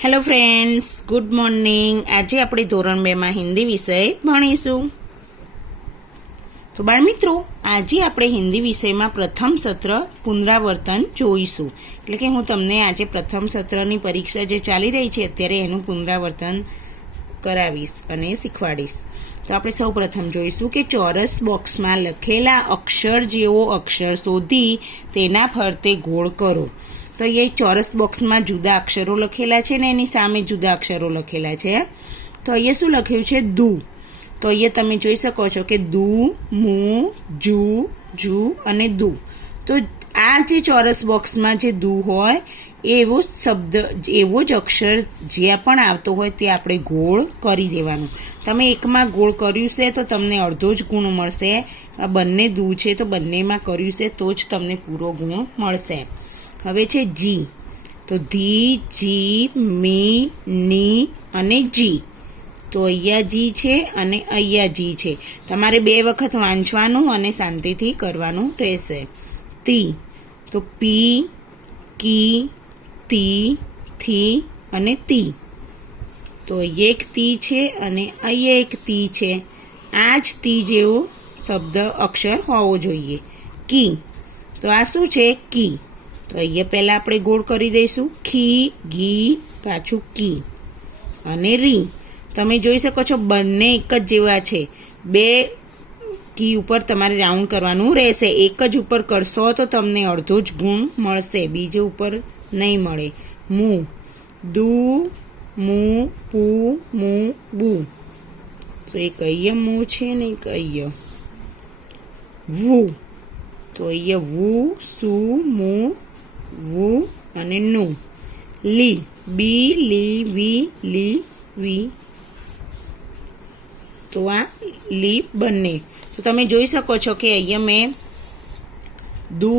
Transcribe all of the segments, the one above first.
Hello friends, good morning. આજે આપણે ધોરણ 2 માં હિન્દી વિષય ભણીશું. તો બાળમિત્રો, આજે આપણે હિન્દી વિષયમાં પ્રથમ સત્ર પુનરાવર્તન જોઈશું. એટલે કે હું તમને આજે પ્રથમ સત્રની પરીક્ષા જે ચાલી રહી છે અત્યારે એનું પુનરાવર્તન કરાવીશ અને શીખવાડીશ. તો આપણે સૌ પ્રથમ જોઈશું કે ચોરસ બોક્સમાં લખેલા અક્ષર જેવો અક્ષર શોધી તેના ફરતે ગોળ કરો. તો એ ચોરસ બોક્સમાં જુદા અક્ષરો લખેલા છે ને એની સામે જુદા અક્ષરો લખેલા છે. તો અહીંયા શું લખ્યું છે? દુ. તો અહીંયા તમે જોઈ શકો છો કે દુ, મુ, જુ, જુ અને દુ. તો આ જે ચોરસ બોક્સમાં જે દુ હોય એવો શબ્દ, એવો જ અક્ષર જ્યાં પણ આવતો હોય તે આપણે ગોળ કરી દેવાનું. તમે એકમાં ગોળ કર્યું છે તો તમને અડધો જ ગુણ મળશે. આ બંને દુ છે તો બંનેમાં કર્યું છે તો જ તમને પૂરો ગુણ મળશે. હવે છે જી. તો ધી, જી, મી, ની અને જી. તો અહીંયા જી છે અને અહીંયા જી છે. તમારે 2 વખત વાંચવાનું અને શાંતિથી કરવાનું રહેશે. તી. તો પી, કી, તી, થી અને તી. તો અહીંયા એક તી છે અને અહીંયા એક તી છે. આ જ તી જેવો શબ્દ અક્ષર હોવો જોઈએ. કી. તો આ શું છે? કી. તો અહીંયા પહેલાં આપણે ગોળ કરી દઈશું. ખી, ગી, પાછું કી અને રી. તમે જોઈ શકો છો બંને એક જ જેવા છે. 2 કી ઉપર તમારે રાઉન્ડ કરવાનું રહેશે. એક જ ઉપર કરશો તો તમને અડધો જ ગુણ મળશે, બીજે ઉપર નહીં મળે. મુ. દુ, મુ, પુ, મુ, બુ. તો એક અહીંયા મુ છે ને એક અહીંયા વુ. તો અહીંયા વુ, સુ, મુ, વુ અને નુ. લી. બી, લી, વી, લી, વી. તો આ લી બંને. તો તમે જોઈ શકો છો કે અહીંયા મેં દુ,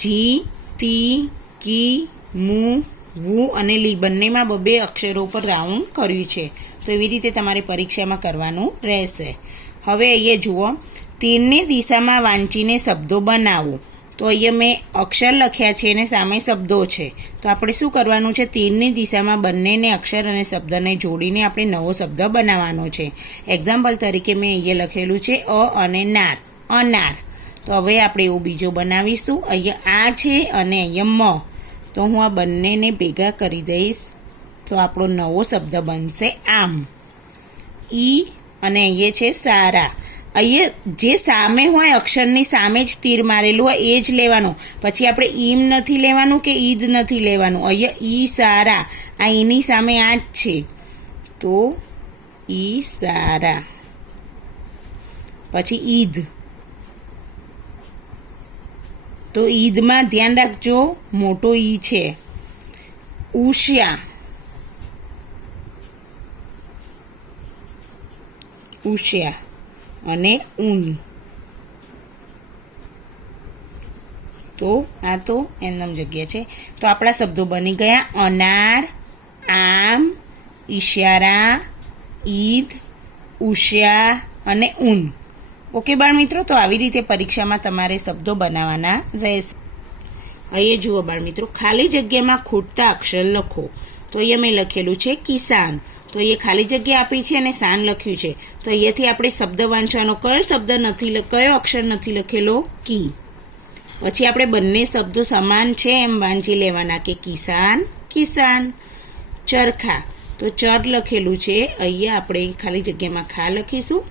જી, તી, કી, મુ, વુ અને લી બંનેમાં 2 અક્ષરો ઉપર રાઉન્ડ કર્યું છે. તો એવી રીતે તમારે પરીક્ષામાં કરવાનું રહેશે. હવે અહીંયા જુઓ, તીરની દિશામાં વાંચીને શબ્દો બનાવો. તો અહીંયા મેં અક્ષર લખ્યા છે અને સામે શબ્દો છે. તો આપણે શું કરવાનું છે? તીરની દિશામાં બંનેને અક્ષર અને શબ્દને જોડીને આપણે નવો શબ્દ બનાવવાનો છે. એક્ઝામ્પલ તરીકે મેં અહીંયા લખેલું છે અ અને નાર, અનાર. તો હવે આપણે એવું બીજો બનાવીશું. અહીંયા આ છે અને અહીંયા મ. તો હું આ બંનેને ભેગા કરી દઈશ તો આપણો નવો શબ્દ બનશે આમ. ઈ અને અહીંયા છે સારા. અહીંયા જે સામે હોય અક્ષરની સામે જ તીર મારેલું હોય એ જ લેવાનું. પછી આપણે ઈમ નથી લેવાનું કે ઈદ નથી લેવાનું. અહીંયા ઈ સારા, આ ઈની સામે આ જ છે તો ઈ સારા. પછી ઈદ. તો ઈદમાં ધ્યાન રાખજો મોટો ઈ છે. ઉષ્યા. ઉષ્યા અને ઊન. તો આ તો એમનામ જગ્યા છે. તો આપણા શબ્દો બની ગયા અનાર, આમ, ઈશારા, ઈદ, ઉષ્યા અને ઊન. ઓકે બાળમિત્રો, તો આવી રીતે પરીક્ષામાં તમારે શબ્દો બનાવવાના રહેશે. અહીંયા જુઓ બાળમિત્રો, ખાલી જગ્યામાં ખૂટતા અક્ષર લખો. તો અહીંયા મેં લખેલું છે કિસાન. તો એ ખાલી જગ્યા આપી છે અને સાન લખ્યું છે. તો અહીંયાથી આપણે શબ્દ વાંચવાનો. કયો શબ્દ નથી, કયો અક્ષર નથી લખેલો? કી. પછી આપણે બંને શબ્દો સમાન છે એમ વાંચી લેવાના કે કિસાન, કિસાન. ચરખા. તો ચર લખેલું છે, અહીંયા આપણે ખાલી જગ્યામાં ખા લખીશું.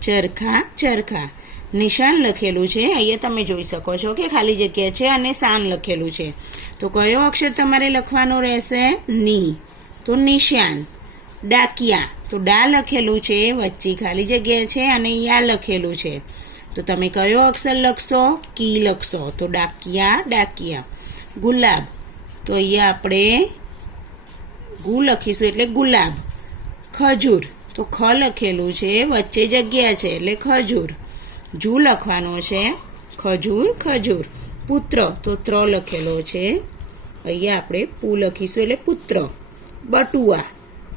ચરખા, ચરખા. નિશાન લખેલું છે, અહીંયા તમે જોઈ શકો છો કે ખાલી જગ્યા છે અને સાન લખેલું છે. તો કયો અક્ષર તમારે લખવાનો રહેશે? ની. તો નિશાન. ડાકિયા. તો ડા લખેલું છે, વચ્ચે ખાલી જગ્યા છે અને યા લખેલું છે. તો તમે કયો અક્ષર લખશો? કી લખશો. તો ડાકિયા, ડાકિયા. ગુલાબ. તો અહીંયા આપણે ગુ લખીશું એટલે ગુલાબ. ખજૂર. તો ખ લખેલું છે, વચ્ચે જગ્યા છે એટલે ખજૂર. જુ લખવાનો છે, ખજૂર, ખજૂર. પુત્ર. તો ત્ર લખેલો છે, અહીંયા આપણે પુ લખીશું એટલે પુત્ર. બટુઆ.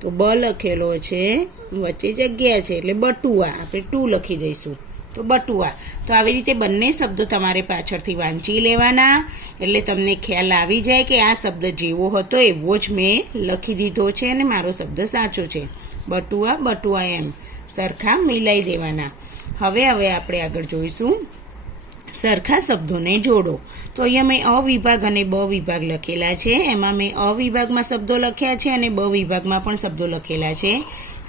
તો બ લખેલો છે, વચ્ચે જગ્યા છે એટલે બટુઆ, આપણે ટુ લખી દઈશું. તો બટુઆ. તો આવી રીતે બંને શબ્દો તમારે પાછળથી વાંચી લેવાના, એટલે તમને ખ્યાલ આવી જાય કે આ શબ્દ જેવો હતો એવો જ મેં લખી દીધો છે અને મારો શબ્દ સાચો છે. બટુઆ બટુઆ એમ સરખા મિલાઈ દેવાના. હવે આપણે આગળ જોઈશું સરખા શબ્દોને જોડો. તો અહીંયા મેં અ વિભાગ અને બ વિભાગ લખેલા છે. એમાં મેં અ વિભાગમાં શબ્દો લખ્યા છે અને બ વિભાગમાં પણ શબ્દો લખેલા છે.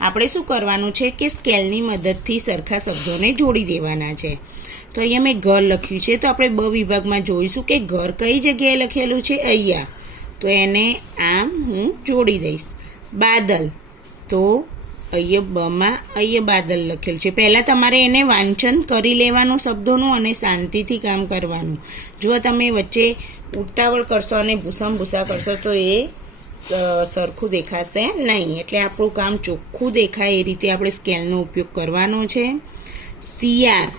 આપણે શું કરવાનું છે કે સ્કેલની મદદથી સરખા શબ્દોને જોડી દેવાના છે. તો અહીંયા મેં ઘર લખ્યું છે, તો આપણે બ વિભાગમાં જોઈશું કે ઘર કઈ જગ્યાએ લખેલું છે, અહીંયા. તો એને આમ હું જોડી દઈશ. બાદલ, તો અહીંયા બાદલ લખેલું છે. પહેલાં તમારે એને વાંચન કરી લેવાનું શબ્દોનું અને શાંતિથી કામ કરવાનું. જો તમે વચ્ચે ઉતાવળ કરશો અને ભૂસા કરશો તો એ સરખું દેખાશે નહીં. એટલે આપણું કામ ચોખ્ખું દેખાય એ રીતે આપણે સ્કેલનો ઉપયોગ કરવાનો છે. શિયાળ,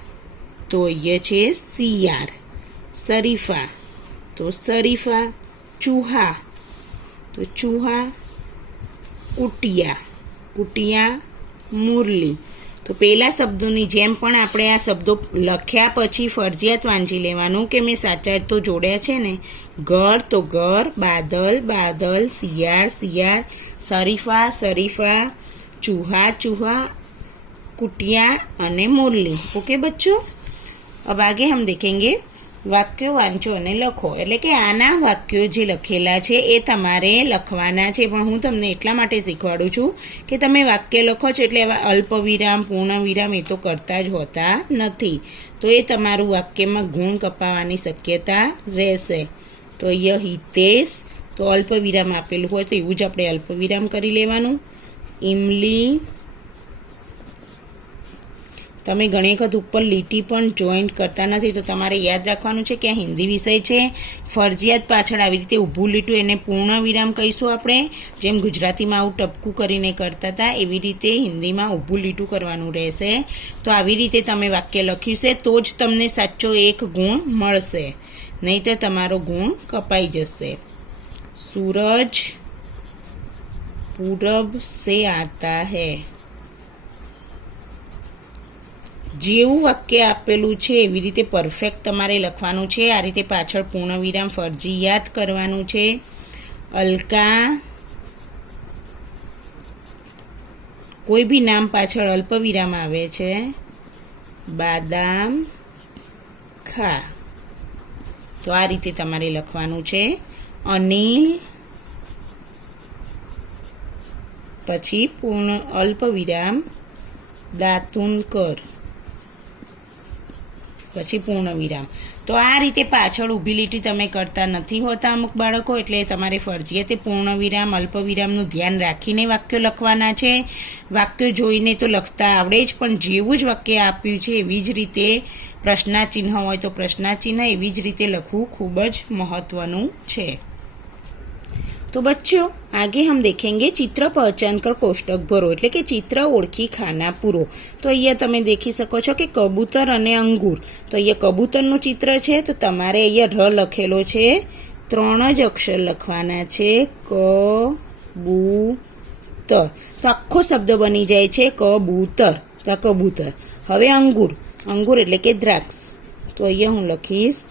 તો અહીંયા છે શિયાળ. શરીફા, તો શરીફા. ચૂહા, તો ચૂહા. કુટિયા, મુરલી. તો પેલા શબ્દોની જેમ પણ આપણે આ શબ્દો લખ્યા પછી ફરજિયાત વાંચી લેવાનું કે મેં સાચા તો જોડ્યા છે ને. ઘર, તો ઘર. બાદલ, શિયાળ. શરીફા. चूहा, कुटिया અને मुरली. ओके बच्चों, अब आगे हम देखेंगे વાક્યો વાંચો અને લખો. એટલે કે આના વાક્યો જે લખેલા છે એ તમારે લખવાના છે, પણ હું તમને એટલા માટે શીખવાડું છું કે તમે વાક્ય લખો છો એટલે એવા અલ્પવિરામ, પૂર્ણવિરામ એ તો કરતા જ હોતા નથી. તો એ તમારું વાક્યમાં ગુણ કપાવવાની શક્યતા રહેશે. તો અહીંયા હિતેશ, તો અલ્પવિરામ આપેલું હોય તો એવું જ આપણે અલ્પવિરામ કરી લેવાનું. ઇમલી, તમે ઘણી વખત ઉપર લીટી પણ જોઈન્ટ કરતા નથી, તો તમારે યાદ રાખવાનું છે કે આ હિન્દી વિષય છે. ફરજિયાત પાછળ આવી રીતે ઊભું લીટું એને પૂર્ણ વિરામ કહીશું આપણે. જેમ ગુજરાતીમાં આવું ટપકું કરીને કરતા હતા એવી રીતે હિન્દીમાં ઊભું લીટું કરવાનું રહેશે. તો આવી રીતે તમે વાક્ય લખ્યું છે તો જ તમને સાચો એક ગુણ મળશે, નહીંતર તમારો ગુણ કપાઈ જશે. सूरज पूरब से आता है. જેવું વાક્ય આપેલું છે એવી રીતે પરફેક્ટ તમારે લખવાનું છે. આ રીતે પાછળ પૂર્ણ વિરામ ફરજિયાત કરવાનું છે. અલકા, કોઈ બી નામ પાછળ અલ્પ વિરામ આવે છે. બાદામ ખા. તો આ રીતે તમારે લખવાનું છે. અનિલ, પછી પૂર્ણ અલ્પ વિરામ દાતુન કર, પછી પૂર્ણ વિરામ. તો આ રીતે પાછળ ઊભી લીટી તમે કરતા નથી હોતા અમુક બાળકો, એટલે તમારે ફરજિયાત પૂર્ણ વિરામ, અલ્પ વિરામનું ધ્યાન રાખીને વાક્યો લખવાના છે. વાક્યો જોઈને તો લખતા આવડે જ, પણ જેવું જ વાક્ય આપ્યું છે એવી જ રીતે પ્રશ્નાચિહ્ન હોય તો પ્રશ્નાચિહ્ન એવી જ રીતે લખવું ખૂબ જ મહત્વનું છે. तो बच्चों आगे हम देखेंगे चित्र पहचान कर कोष्टक भरो, એટલે કે ચિત્ર ઓળખી ખાના પૂરો. તો અહીંયા તમે દેખી શકો છો કે કબૂતર અને અંગૂર. તો અહીંયા કબૂતરનું ચિત્ર છે, તો તમારે અહીંયા ર લખેલો છે, 3 જ અક્ષર લખવાના છે. કબૂતર, તો આખો શબ્દ બની જાય છે કબૂતર. તો કબૂતર. હવે અંગૂર, અંગૂર એટલે કે દ્રાક્ષ. તો અહીંયા હું લખીશ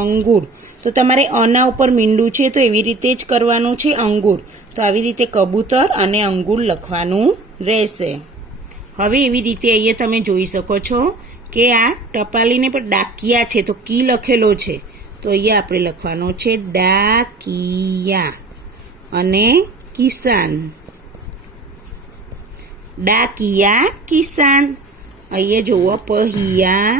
અંગૂર. તો તમારે અના ઉપર મીંડું છે તો એવી રીતે જ કરવાનું છે અંગૂર. તો આવી રીતે કબૂતર અને અંગૂર લખવાનું રહેશે. હવે એવી રીતે અહીંયા તમે જોઈ શકો છો કે આ ટપાલીને પણ ડાકિયા છે, તો કી લખેલો છે, તો અહીંયા આપણે લખવાનો છે ડાકિયા. અને કિસાન, ડાકિયા કિસાન. અહીંયા જુઓ પહિયા,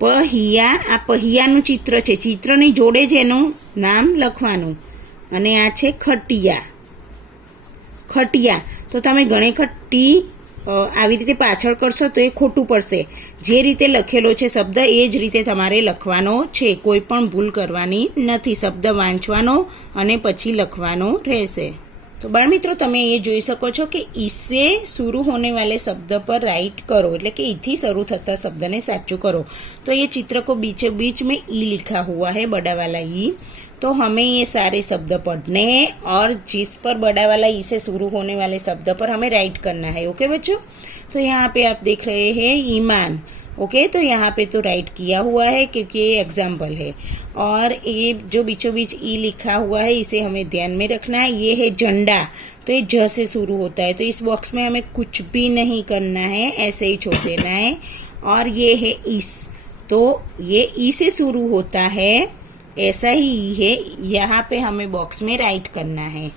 પહિયા. આ પહિયાનું ચિત્ર છે, ચિત્રની જોડે જ એનું નામ લખવાનું. અને આ છે ખટિયા, ખટિયા. તો તમે ઘણી ખટ્ટી આવી રીતે પાછળ કરશો તો એ ખોટું પડશે. જે રીતે લખેલો છે શબ્દ એ જ રીતે તમારે લખવાનો છે, કોઈ પણ ભૂલ કરવાની નથી. શબ્દ વાંચવાનો અને પછી લખવાનો રહેશે. તો બાળ મિત્રો તમે એ જોઈ શકો છો કે ઈસે शुरू होने वाले शब्द पर राइट करो, એટલે કે ઈથી શરૂ થતા શબ્દને સાચું કરો। तो ये चित्र को बीचों बीच में ई लिखा हुआ है, बड़ा वाला ई। तो हमें ये सारे शब्द पढ़ने हैं और जिस पर बड़ा वाला ई से शुरू होने वाले शब्द पर हमें राइट करना है। ओके बच्चों, तो यहाँ पे आप देख रहे हैं ईमान। ओके, तो यहाँ पे तो राइट किया हुआ है क्योंकि ये एग्जाम्पल है। और ये जो बीचों बीच ई लिखा हुआ है इसे हमें ध्यान में रखना है। ये है झंडा, तो ये ज से शुरू होता है, तो इस बॉक्स में हमें कुछ भी नहीं करना है, ऐसे ही छोड़ देना है। और ये है इस, तो ये ई से शुरू होता है, ऐसा ही ई है, यहाँ पे हमें बॉक्स में राइट करना है।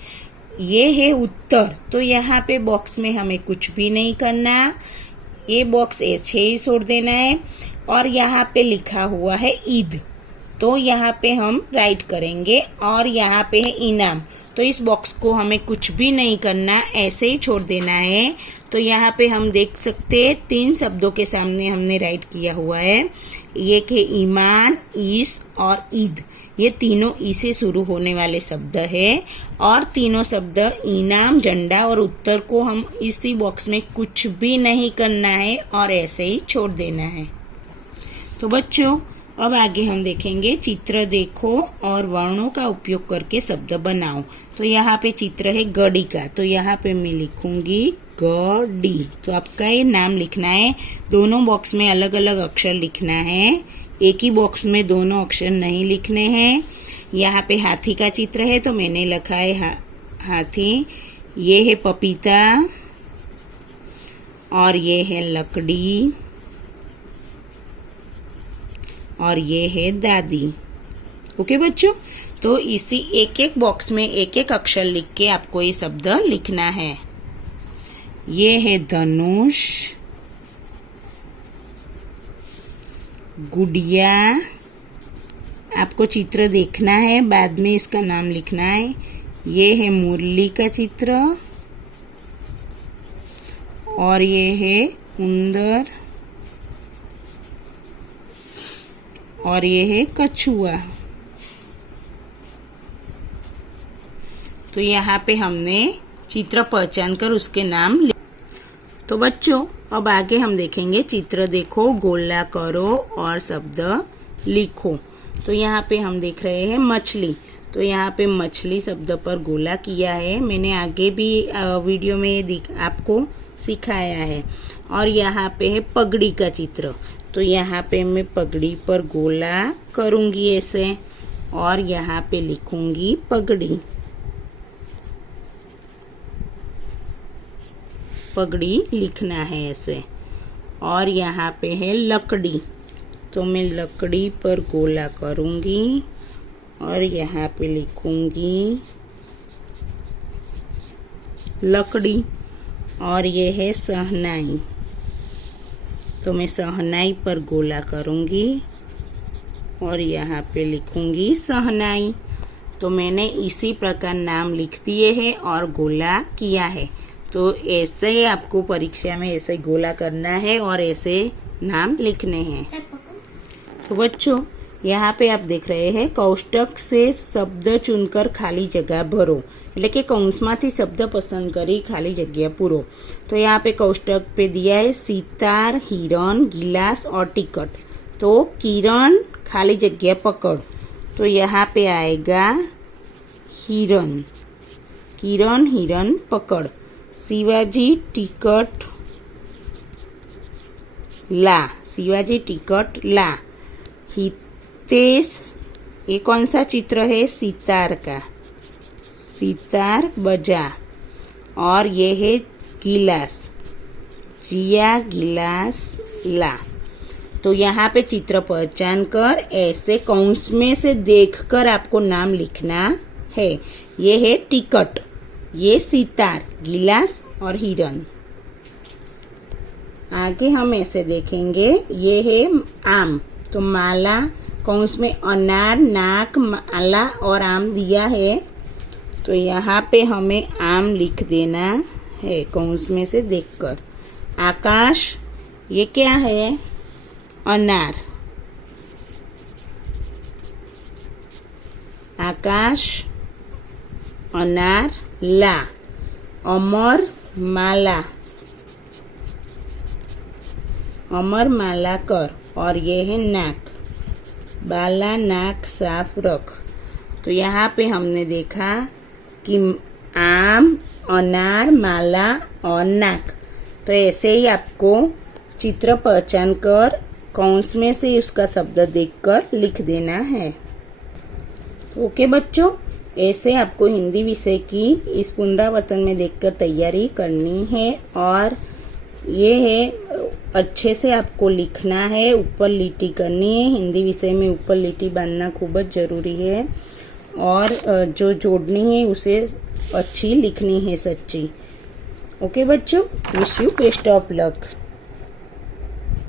ये है उत्तर, तो यहाँ पे बॉक्स में हमें कुछ भी नहीं करना, ये बॉक्स ऐसे ही छोड़ देना है। और यहाँ पे लिखा हुआ है ईद, तो यहाँ पे हम राइट करेंगे। और यहाँ पे है इनाम, तो इस बॉक्स को हमें कुछ भी नहीं करना, ऐसे ही छोड़ देना है। तो यहाँ पे हम देख सकते हैं 3 शब्दों के सामने हमने राइट किया हुआ है। एक है ईमान, ईस और ईद, ये तीनों ई से शुरू होने वाले शब्द है। और तीनों शब्द इनाम, झंडा और उत्तर को हम इसी बॉक्स में कुछ भी नहीं करना है और ऐसे ही छोड़ देना है। तो बच्चों अब आगे हम देखेंगे चित्र देखो और वर्णों का उपयोग करके शब्द बनाओ। तो यहाँ पे चित्र है गड़ी का, तो यहाँ पे मैं लिखूंगी गड़ी। तो आपका ये नाम लिखना है, दोनों बॉक्स में अलग अलग अक्षर लिखना है, एक ही बॉक्स में दोनों अक्षर नहीं लिखने हैं। यहाँ पे हाथी का चित्र है, तो मैंने लिखा है हाथी। ये है पपीता और ये है लकड़ी और ये है दादी। ओके बच्चों, तो इसी एक एक बॉक्स में एक एक अक्षर लिख के आपको ये शब्द लिखना है। ये है धनुष, गुड़िया, आपको चित्र देखना है, बाद में इसका नाम लिखना है। ये है मुरली का चित्र और ये है उंदर और ये है कछुआ। तो यहाँ पे हमने चित्र पहचान कर उसके नाम तो बच्चों अब आगे हम देखेंगे चित्र देखो, गोला करो और शब्द लिखो। तो यहाँ पे हम देख रहे हैं मछली, तो यहाँ पे मछली शब्द पर गोला किया है, मैंने आगे भी वीडियो में आपको सिखाया है। और यहाँ पे है पगड़ी का चित्र, तो यहाँ पे मैं पगड़ी पर गोला करूंगी ऐसे और यहाँ पे लिखूंगी पगड़ी। पगड़ी लिखना है ऐसे। और यहाँ पे है लकड़ी, तो मैं लकड़ी पर गोला करूंगी और यहाँ पे लिखूंगी लकड़ी। और ये है सहनाई, तो मैं सहनाई पर गोला करूंगी और यहाँ पे लिखूंगी सहनाई। तो मैंने इसी प्रकार नाम लिख दिए हैं और गोला किया है। तो ऐसे ही आपको परीक्षा में ऐसे गोला करना है और ऐसे नाम लिखने हैं। तो बच्चों यहाँ पे आप देख रहे हैं कोष्टक से शब्द चुनकर खाली जगह भरो, એટલે કે કૌંસમાંથી શબ્દ પસંદ કરી ખાલી જગ્યા પૂરો। તો यहाँ पे कोष्टक पे दिया है सितार, हिरण, गिलास और टिकट। तो किरण खाली जगह पकड़, तो यहाँ पे आएगा हिरण, किरण हिरण पकड़। शिवाजी टिकट ला, शिवाजी टिकट ला। हितेश, ये कौन सा चित्र है? सितार का, सितार बजा। और ये है गिलास, जिया गिलास ला। तो यहाँ पे चित्र पहचान कर ऐसे कौंस में से देखकर आपको नाम लिखना है। ये है टिकट, ये सितार, गिलास और हिरण। आगे हम ऐसे देखेंगे, ये है आम, तो माला कौंस में अनार, नाक, माला और आम दिया है। तो यहाँ पे हमें आम लिख देना है कौंस में से देखकर। आकाश, ये क्या है? अनार, आकाश अनार ला, अमर माला, अमर माला कर, और ये है नाक, बाला नाक साफ रख। तो यहाँ पे हमने देखा कि आम, अनार, माला और नाक। तो ऐसे ही आपको चित्र पहचान कर कौंस में से उसका शब्द देखकर लिख देना है। ओके बच्चों, ऐसे आपको हिंदी विषय की इस पुनरावर्तन में देखकर तैयारी करनी है, और ये है अच्छे से आपको लिखना है, ऊपर लिटी करनी है। हिंदी विषय में ऊपर लिटी बांधना खूब जरूरी है, और जो जोड़नी है उसे अच्छी लिखनी है, सच्ची। ओके बच्चों, wish you best of luck.